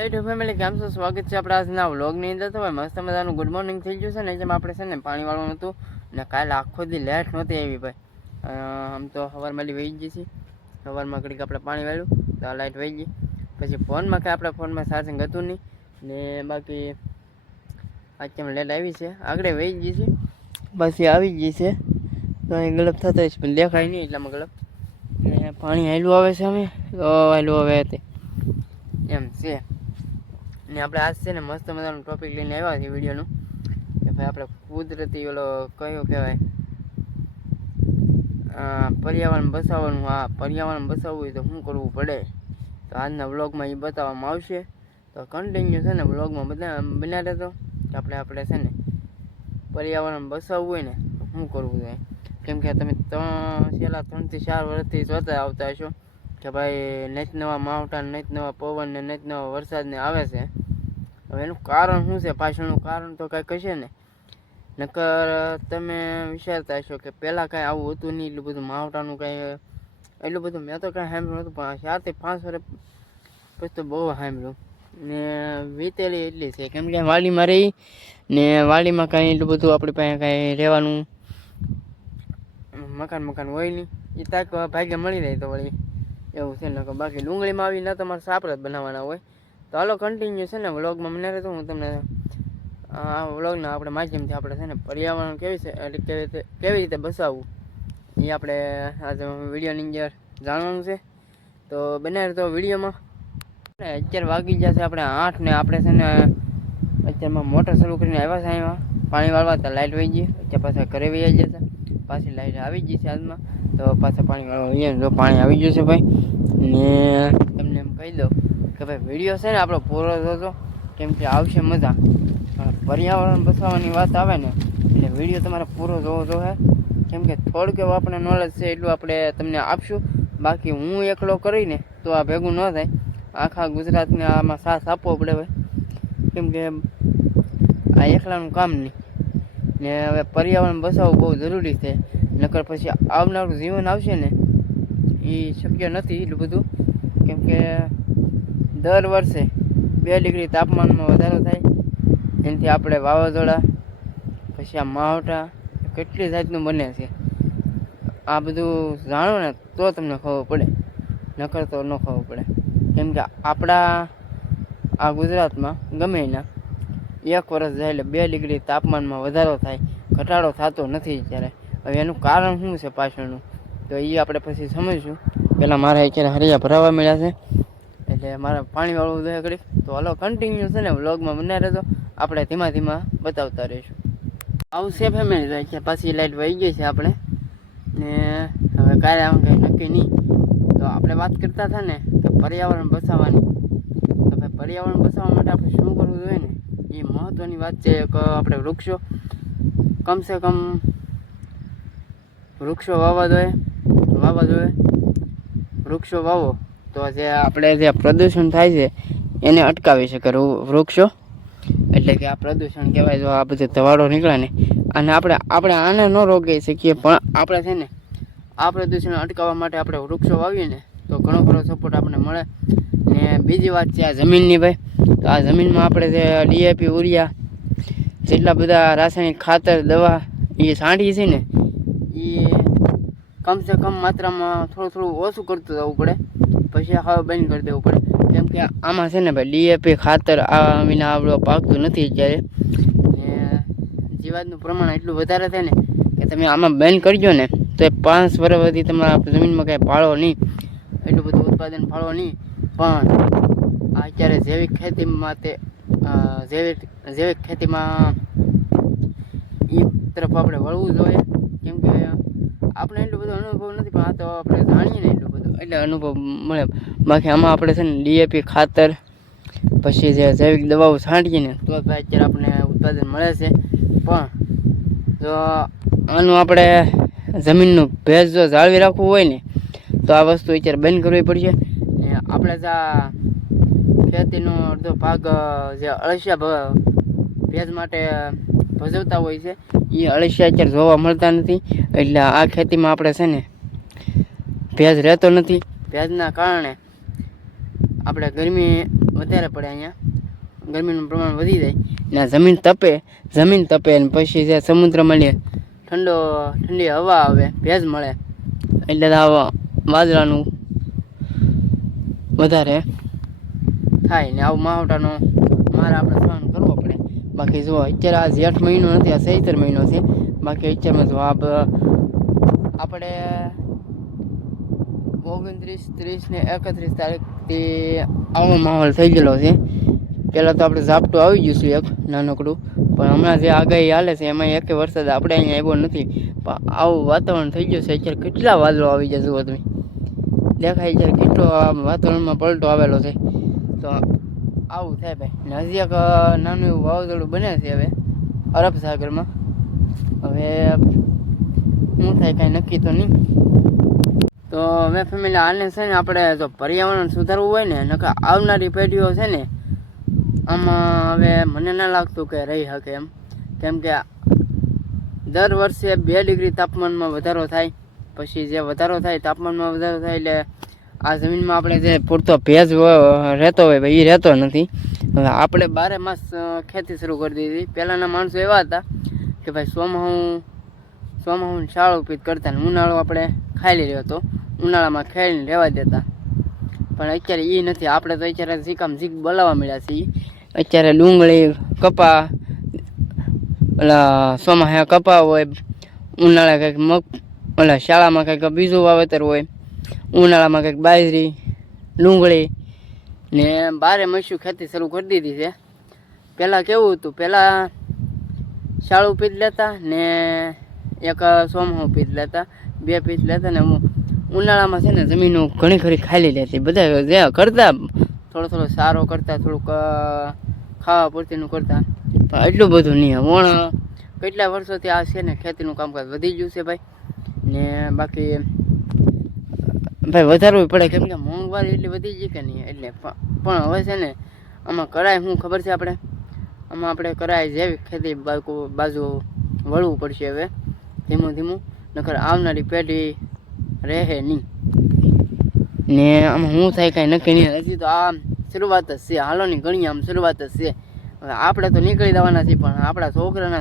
YouTube family કેમ છો? સ્વાગત છે આપણા આજના વ્લોગની અંદર. તો ભાઈ મસ્ત મજાનું ગુડ મોર્નિંગ થઈ ગયું છે ને. જેમ આપણે છે ને પાણી વાળવાનું હતું ને કાલે આખો દી લેટ નહોતી આવી ભાઈ. આમ તો સવારમાં વહી ગઈ છે. સવારમાં ઘડીક આપણે પાણી વાળ્યું તો આ લાઇટ વહી ગઈ. પછી ફોનમાં કાંઈ આપણા ફોનમાં ચાર્જિંગ હતું નહીં ને બાકી અત્યારે લેટ આવી છે. આગળ વહી ગઈ છે પછી આવી ગઈ છે તો અહીં ગલપ થતા છે પણ દેખાય નહીં એટલામાં ગલપ ને પાણી હાલ્યું આવે છે. અમે તો હાલ્યું આવે હતી એમ છે ને. આપણે આજ છે ને મસ્ત મજાનું ટોપિક લઈને આવ્યા છીએ વિડીયોનું કે ભાઈ આપણે કુદરતી ઓલો કયો કહેવાય પર્યાવરણ બચાવવાનું. હા, પર્યાવરણ બચાવવું હોય તો શું કરવું પડે તો આજના વ્લોગમાં એ બતાવવામાં આવશે. તો કન્ટિન્યુ છે ને વ્લોગમાં બના રહેતો કે આપણે છે ને પર્યાવરણ બચાવવું હોય ને તો શું કરવું જોઈએ. કેમ કે તમે છેલ્લા 3 થી 4 વર્ષથી જોતા આવતા હશો કે ભાઈ નેટ નવા માવઠા, નેટ નવા પવન ને નેટ નવા વરસાદને આવે છે. હવે એનું કારણ શું છે? પાછળનું કારણ તો કાંઈક હશે ને. નકર તમે વિચારતા હશો કે પહેલાં કાંઈ આવું હતું નહીં, એટલું બધું માવઠાનું કાંઈ એટલું બધું મેં તો કાંઈ સાંભળ્યું નહોતું. પણ 4 થી 5 વર્ષ પછી તો બહુ સાંભળ્યું ને વીતેલી એટલી છે. કેમ કે વાડીમાં રહી ને વાડીમાં કાંઈ એટલું બધું આપણી પાસે કાંઈ રહેવાનું મકાન હોય નહીં. એ તાક ભાગ્ય મળી રહે તો વળી એવું છે. ને બાકી ડુંગળીમાં આવીને તમારે સાપરા જ બનાવવાના હોય. તો હાલો કન્ટિન્યુ છે ને વ્લોગમાં મને રહેતો હું તમને આ વ્લોગના આપણે માધ્યમથી આપણે છે ને પર્યાવરણ કેવી રીતે બચાવવું એ આપણે આજે વિડીયોની અંદર જાણવાનું છે. તો બનાવી તો વિડીયોમાં અત્યારે વાગી ગયા છે આપણે 8 ને આપણે છે ને અત્યારમાં મોટર શરૂ કરીને આવ્યા છે. અહીંયા પાણી વાળવા તો લાઇટ વહી ગઈ. અત્યારે પાછા ઘરે વહી ગયા છે. પાછી લાઇટ આવી ગઈ છે આજમાં તો પાછા પાણી વાળવા જો પાણી આવી ગયું છે ભાઈ. ને તમને એમ કહી દઉં કે ભાઈ વિડીયો છે ને આપણો પૂરો જોજો કેમ કે આવશે મજા. પર્યાવરણ બચાવવાની વાત આવે ને એટલે વિડીયો તમારે પૂરો જોવો જોઈએ. કેમ કે થોડુંક એવું આપણે નોલેજ છે એટલું આપણે તમને આપશું. બાકી હું એકલો કરીને તો આ ભેગું ન થાય. આખા ગુજરાતને આમાં સાથ આપવો પડે ભાઈ. કેમ કે આ એકલાનું કામ નહીં ને. હવે પર્યાવરણ બચાવવું બહુ જરૂરી છે. નકર પછી આવનારું જીવન આવશે ને એ શક્ય નથી એટલું બધું. કેમ કે દર વર્ષે 2 ડિગ્રી તાપમાનમાં વધારો થાય. એનાથી આપણે વાવાઝોડા પછી આ માવઠા કેટલી જાતનું બને છે. આ બધું જાણો ને તો તમને ખબર પડે, નકર તો ન ખબર પડે. કેમ કે આપણા આ ગુજરાતમાં ગમે એના 1 વર્ષ જાય એટલે 2 ડિગ્રી તાપમાનમાં વધારો થાય, ઘટાડો થતો નથી ત્યારે. હવે એનું કારણ શું છે પાછળનું તો એ આપણે પછી સમજીશું. પહેલાં મારે અત્યારે હરિયા ભરાવા મળ્યા છે એટલે મારે પાણી વાળવું જોઈએ ઘડીક. તો હાલો કન્ટિન્યુ છે ને વ્લોગમાં બનાવી રહેજો. આપણે ધીમા ધીમા બતાવતા રહીશું. આવું છે ફેમિલી. અત્યારે પાછી લાઇટ વહી ગઈ છે આપણે ને હવે કાલે આમ કંઈ નક્કી નહીં. તો આપણે વાત કરતા હતા ને કે પર્યાવરણ બચાવવાની. તો ભાઈ પર્યાવરણ બચાવવા માટે આપણે શું કરવું જોઈએ ને એ મહત્ત્વની વાત છે. કે આપણે વૃક્ષો કમસે કમ વૃક્ષો વાવવા જોઈએ. વૃક્ષો વાવો તો જે આપણે જે પ્રદૂષણ થાય છે એને અટકાવી શકે વૃક્ષો. એટલે કે આ પ્રદૂષણ કહેવાય. જો આ બધું ધવાડો નીકળે ને અને આપણે આને ન રોકી શકીએ પણ આપણે છે ને આ પ્રદૂષણ અટકાવવા માટે આપણે વૃક્ષો વાવીએ ને તો ઘણો ખરો સપોર્ટ આપણને મળે. ને બીજી વાત છે આ જમીનની ભાઈ. તો આ જમીનમાં આપણે જે DAP, યુરિયા જેટલા બધા રાસાયણિક ખાતર, દવા એ છાંટીએ છીએ ને એ કમસે કમ માત્રામાં થોડું ઓછું કરતું જવું પડે. પછી ખાવા બંધ કરી દેવું પડે. કેમ કે આમાં છે ને ભાઈ DAP ખાતર આ વિના આપણો પાકતું નથી અત્યારે. ને જીવાતનું પ્રમાણ એટલું વધારે થાય ને કે તમે આમાં બંધ કરજો ને તો એ 5 વર્ષ સુધી તમારા જમીનમાં કાંઈ ફાળો નહીં, એટલું બધું ઉત્પાદન ફાળો નહીં. પણ આ અત્યારે જૈવિક ખેતીમાં જૈવિક ખેતીમાં એ તરફ આપણે વળવું જોઈએ. કેમ કે આપણે એટલું બધો અનુભવ નથી પણ આ તો આપણે જાણીએ ને એટલું બધું એટલે અનુભવ મળે. બાકી આમાં આપણે છે ને DAP ખાતર પછી જે જૈવિક દવાઓ છાંટીએ ને તો ભાઈ અત્યારે આપણને ઉત્પાદન મળે છે. પણ જો આનું આપણે જમીનનું ભેજ જો જાળવી રાખવું હોય ને તો આ વસ્તુ અત્યારે બંધ કરવી પડશે. ને આપણે જ આ ખેતીનો અડધો ભાગ જે અળસિયા ભેજ માટે ભજવતા હોય છે એ અળસિયા અત્યારે જોવા મળતા નથી. એટલે આ ખેતીમાં આપણે છે ને ભેજ રહેતો નથી. ભેજના કારણે આપણે ગરમી વધારે પડે અહીંયા, ગરમીનું પ્રમાણ વધી જાય ને જમીન તપે ને પછી જે સમુદ્રમાં લે ઠંડી હવા આવે, ભેજ મળે એટલે વાદળાનું વધારે થાય ને આવું માવટાનો મારે આપણે સહન કરવો પડે. બાકી જો અત્યારે આ જેઠ મહિનો નથી, આ ચૈત્ર મહિનો છે. બાકી અત્યારમાં જો આપણે 29, 30 ને 31 તારીખથી આવો માહોલ થઈ ગયેલો છે. પહેલાં તો આપણે ઝાપટું આવી ગયું છે એક નાનકડું, પણ હમણાં જે આગાહી હાલે છે એમાં એક વરસાદ આપણે અહીંયા આવ્યો નથી. પણ આવું વાતાવરણ થઈ ગયું છે. અત્યારે કેટલા વાદળો આવી જાય જુઓ તમે, દેખાય છે કેટલો વાતાવરણમાં પલટો આવેલો છે. તો આવું થાય ભાઈ. ને હજી એક નાનું એવું વાવાઝોડું બને છે હવે અરબ સાગરમાં. હવે શું થાય કાંઈ નક્કી તો નહીં. તો હવે ફેમિલી આને છે ને આપણે જો પર્યાવરણ સુધારવું હોય ને, નકર આવનારી પેઢીઓ છે ને આમાં હવે મને ના લાગતું કે રહી શકે એમ. કેમ કે દર વર્ષે 2 ડિગ્રી તાપમાનમાં વધારો થાય. પછી જે વધારો થાય તાપમાનમાં વધારો થાય એટલે આ જમીનમાં આપણે જે પૂરતો ભેજ રહેતો હોય ભાઈ એ રહેતો નથી. હવે આપણે 12 માસ ખેતી શરૂ કરી દીધી. પહેલાંના માણસો એવા હતા કે ભાઈ ચોમાસું શાળો પીત કરતા ને ઉનાળો આપણે ખાઈ રહ્યો હતો, ઉનાળામાં ખાઈને રહેવા દેતા. પણ અત્યારે એ નથી. આપણે તો અત્યારે ઝીક બોલાવવા મળ્યા છીએ. અત્યારે ડુંગળી, કપા, ઓલા ચોમાસા કપા હોય, ઉનાળા કંઈક ઓલા શાળામાં કંઈક બીજું વાવેતર હોય, ઉનાળામાં કંઈક બાજરી, ડુંગળી ને 12 માસું ખેતી શરૂ કરી દીધી છે. પહેલાં કેવું હતું, પહેલાં શાળું પીત લેતા ને એક ચોમાસું પીત લેતા, 2 પીત લેતા ને ઉનાળામાં છે ને જમીનો ઘણી ખરી ખાલી લેતી. બધા જે કરતા થોડો સારો કરતા, થોડુંક ખાવા પૂરતીનું કરતા, પણ એટલું બધું નહીં. વણ કેટલા વર્ષોથી આ છે ને ખેતીનું કામકાજ વધી ગયું છે ભાઈ. ને બાકી ભાઈ વધારવું પડે કેમ કે મોંઘવારી એટલી વધી ગઈ કે નહીં. એટલે પણ હવે છે ને આમાં કરાય શું ખબર છે, આમાં આપણે કરાય જેવી ખેતી બાજુ વળવું પડશે હવે ધીમું. નકર આવનારી પેઢી રહે નહીં. ને આમાં શું થાય કાંઈ નક્કી નહીં. હજી તો આ શરૂઆત જ છે. હાલોની ઘણી આમ શરૂઆત જ છે. હવે આપણે તો નીકળી જવાના છીએ, પણ આપણા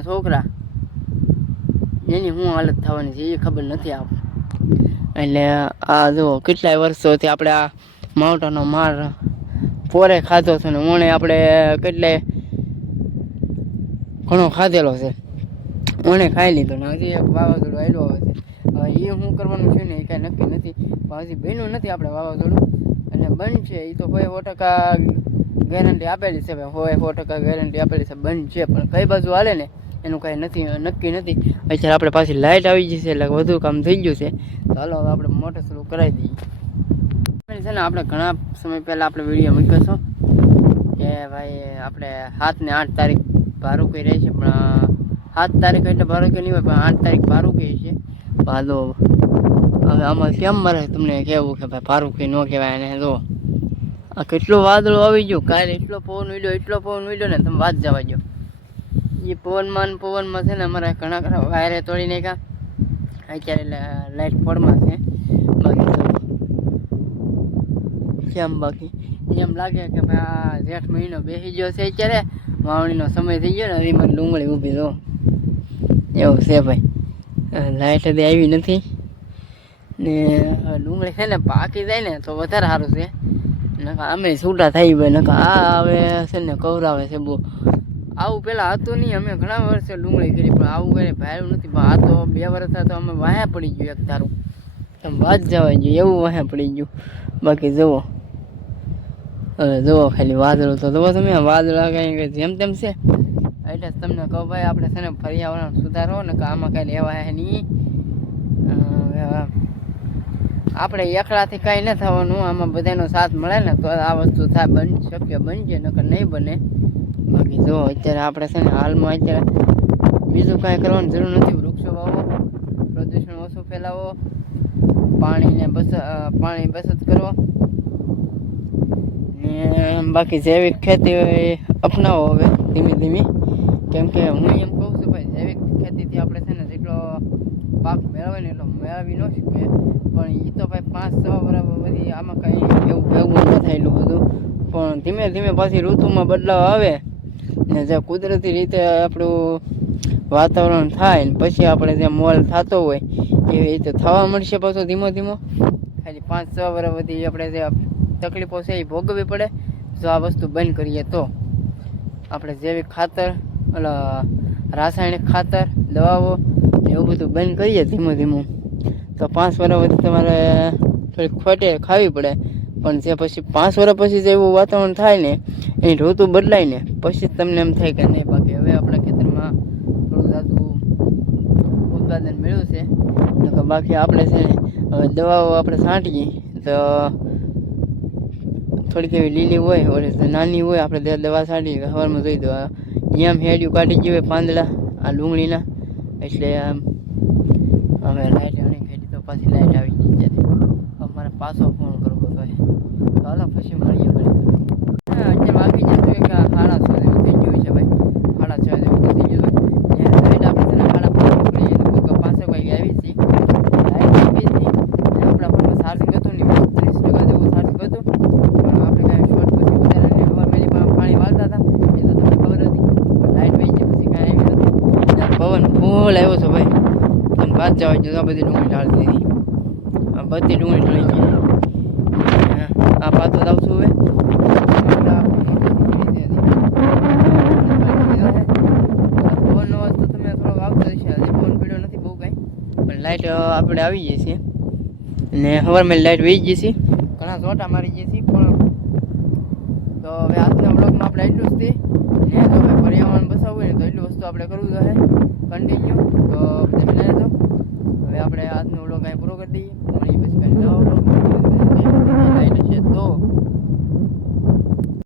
છોકરા એની શું હાલત થવાની છે એ ખબર નથી આપ. એટલે આ જુઓ કેટલાય વર્ષોથી આપણે આ માવટાનો માર પોરે ખાધો છે ને ઓણે આપણે કેટલાય ઘણો ખાધેલો છે, ઓણે ખાઈ લીધો ને હજી એક વાવાઝોડું આવેલું આવે છે. હવે એ શું કરવાનું છે ને એ કાંઈ નક્કી નથી. પણ હજી બન્યું નથી આપણે વાવાઝોડું, એટલે બનશે એ તો 100% ગેરંટી આપેલી છે ભાઈ, 100% ગેરંટી આપેલી છે બનશે. પણ કઈ બાજુ હાલે ને એનું કાંઈ નક્કી નથી. અત્યારે આપણે પાછી લાઇટ આવી ગઈ છે એટલે વધુ કામ થઈ ગયું છે. તો હાલો હવે આપણે મોટર શરૂ કરાવી દઈએ. છે ને આપણે ઘણા સમય પહેલાં આપણે વિડીયો મૂક્યો છો કે ભાઈ આપણે 7 ને 8 તારીખ ભારૂકી રહે છે. પણ 7 તારીખ એટલે ભારૂકી નહીં હોય, પણ 8 તારીખ ભારૂકી છે. હાલો હવે આમાં કેમ મારે તમને કહેવું કે ભાઈ ભારૂકી ન કહેવાય. અને જો આ કેટલું વાદળો આવી ગયું, કાલે એટલો પવન ઉડ્યો ને તમે વાત જવા દો. એ પવનમાં છે ને અમારા ઘણા વાયરે તોડી નાખ્યા. અત્યારે લાઇટ ફોડમાં છે. બાકી એમ લાગે કે ભાઈ આ જેઠ મહિનો બેસી ગયો છે. અત્યારે વાવણીનો સમય થઈ ગયો ને હજી મને ડુંગળી ઊભી દો એવું છે ભાઈ. લાઇટ હજી આવી નથી ને ડુંગળી છે ને પાકી જાય ને તો વધારે સારું છે. નકા અમે છૂટા થઈ ભાઈ, નકા આ હવે છે ને કવરાવે છે બહુ. આવું પહેલાં હતું નહીં. અમે ઘણા વર્ષે ડુંગળી કરી પણ આવું કંઈ ભાડ્યું નથી. પણ આ તો 2 વર્ષ તો અમે વાહે પડી ગયું એક તારું, તમે વાત જવા ગયું એવું વાહે પડી ગયું. બાકી જુઓ હવે જુઓ ખાલી વાદળો તો જુઓ તમે, વાદળા કંઈ જેમ તેમ છે. એટલે તમને કહું ભાઈ આપણે છે ને પર્યાવરણ સુધારો ને કે આમાં કાંઈ રહેવા હે નહીં. આપણે એકલાથી કાંઈ ન થવાનું, આમાં બધાનો સાથ મળે ને તો આ વસ્તુ થાય, શક્ય બનશે, નકર નહીં બને. બાકી જો અત્યારે આપણે છે ને હાલમાં અત્યારે બીજું કાંઈ કરવાની જરૂર નથી. વૃક્ષો વાવો, પ્રદૂષણ ઓછું ફેલાવો, પાણી બચત કરો ને બાકી જૈવિક ખેતી અપનાવો હવે ધીમે. કેમ કે હું એમ કહું છું ભાઈ જૈવિક ખેતીથી આપણે છે ને જેટલો પાક મેળવે ને એટલો મેળવી ન શકીએ. પણ એ તો ભાઈ 5-6 વર્ષ બધી આમાં કંઈ એવું ભેગું ન થાય એટલું બધું. પણ ધીમે ધીમે પાછી ઋતુમાં બદલાવ આવે ને જે કુદરતી રીતે આપણું વાતાવરણ થાય ને પછી આપણે જે મોલ થતો હોય એવી રીતે થવા મળશે પાછો ધીમો ધીમો. ખાલી 5-6 વર્ષ સુધી આપણે જે તકલીફો છે એ ભોગવવી પડે જો આ વસ્તુ બંધ કરીએ તો. આપણે જૈવિક ખાતર રાસાયણિક ખાતર દવાઓ એવું બધું બંધ કરીએ ધીમું ધીમું તો 5 વર્ષ સુધી તમારે થોડીક ખોટે ખાવી પડે. પણ જે પછી 5 વર્ષ પછી જે એવું વાતાવરણ થાય ને એની ઋતુ બદલાય ને પછી તમને એમ થાય કે નહીં બાકી હવે આપણા ખેતરમાં થોડું જાજુ ઉત્પાદન મળ્યું છે. તો બાકી આપણે છે ને હવે દવાઓ આપણે છાંટીએ તો થોડીક એવી લીલી હોય ઓલી નાની હોય આપણે દવા છાંટીએ સવારમાં જોઈ દો એમ હેડિયું કાઢી ગયું હોય પાંદડા આ ડુંગળીના. એટલે હવે લાઈટ અણી ખેડી તો પાછી લાઈટ આવી ગઈ ત્યારે અમારે પાછો ફોન કરવો તો હાલો પછી મળીએ અત્યારે વાગી જતું કે 6:30 જેવું થઈ ગયું છે ભાઈ. 6:30 જેવું થઈ ગયું હોય લાઈટ આપણે છે ને 5:30 5 વાગે આવી હતી. લાઈટ આવી હતી આપણા ફોનમાં ચાર્જિંગ હતું ને 30% જેવું ચાર્જિંગ હતું પણ આપણે કાંઈ શોર્ટ પછી વધારે નહીં હવા મેલી પાણી વાળતા હતા એ તો તમને ખબર હતી. લાઈટ વહી ગઈ પછી કાંઈ આવી નથી. પવન ફૂલ આવ્યો છે ભાઈ તમે વાત જવા જો આ બધી ડુંગળી ઢાળતી હતી આ બધી ડુંગળી ઢળી ગઈ. આ પાતો જ આવશું હવે પવનનો અવાજ તો તમે થોડોક આવતો હશે હજી પવન પીડ્યો નથી બહુ કાંઈ પણ લાઈટ આપણે આવી જઈએ છીએ ને સવારમાં લાઈટ વહી ગઈ છે ઘણા ચોટા મારી ગઈ છે પણ તો હવે આજના બ્લોગમાં આપણે એટલું જ ને તો હવે પર્યાવરણ બચાવવું હોય ને તો એટલું વસ્તુ આપણે કરવું જોઈએ કન્ટિન્યુ. તો તમે લઈ દો હવે આપણે આજનો બ્લોગ અહીં પૂરો કરી દઈએ મળીએ પછી કાંઈ નવો બ્લોગ લાઈટ છે તો